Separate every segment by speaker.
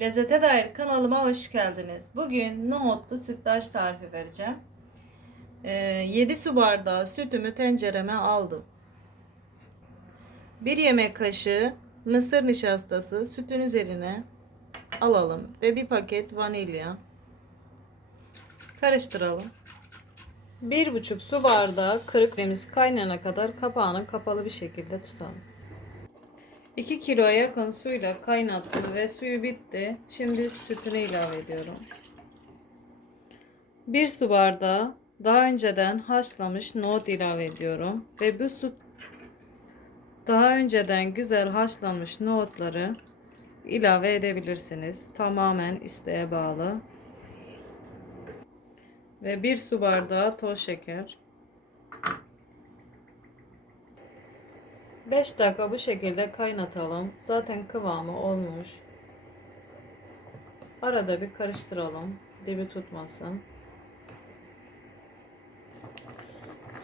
Speaker 1: Lezzete dair kanalıma hoş geldiniz. Bugün nohutlu sütlaç tarifi vereceğim. 7 su bardağı sütümü tencereme aldım. 1 yemek kaşığı mısır nişastası sütün üzerine alalım ve bir paket vanilya. Karıştıralım. 1,5 su bardağı kırık kremiz kaynana kadar kapağını kapalı bir şekilde tutalım. 2 kiloya yakın suyla kaynattım ve suyu bitti. Şimdi sütünü ilave ediyorum. 1 su bardağı daha önceden haşlamış nohut ilave ediyorum. Ve bu su daha önceden güzel haşlanmış nohutları ilave edebilirsiniz. Tamamen isteğe bağlı. Ve 1 su bardağı toz şeker. 5 dakika bu şekilde kaynatalım. Zaten kıvamı olmuş. Arada bir karıştıralım. Dibi tutmasın.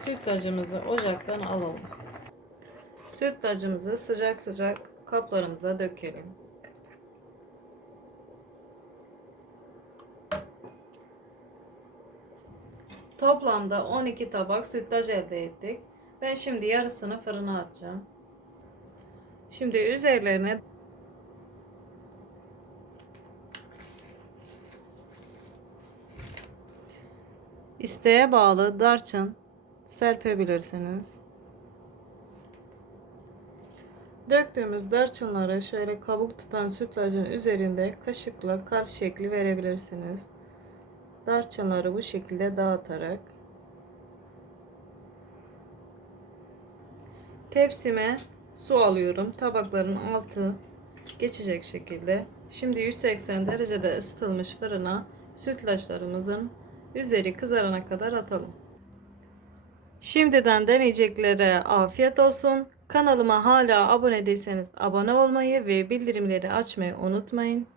Speaker 1: Sütlacımızı ocaktan alalım. Sütlacımızı sıcak sıcak kaplarımıza dökelim. Toplamda 12 tabak sütlaç elde ettik. Ben şimdi yarısını fırına atacağım. Şimdi üzerlerine isteğe bağlı darçın serpebilirsiniz. Döktüğümüz darçınları şöyle kabuk tutan sütlacın üzerinde kaşıkla kalp şekli verebilirsiniz. Darçınları bu şekilde dağıtarak Tepsime su alıyorum. Tabakların altı geçecek şekilde. Şimdi 180 derecede ısıtılmış fırına sütlaçlarımızın üzeri kızarana kadar atalım. Şimdiden deneyeceklere afiyet olsun. Kanalıma hala abone değilseniz abone olmayı ve bildirimleri açmayı unutmayın.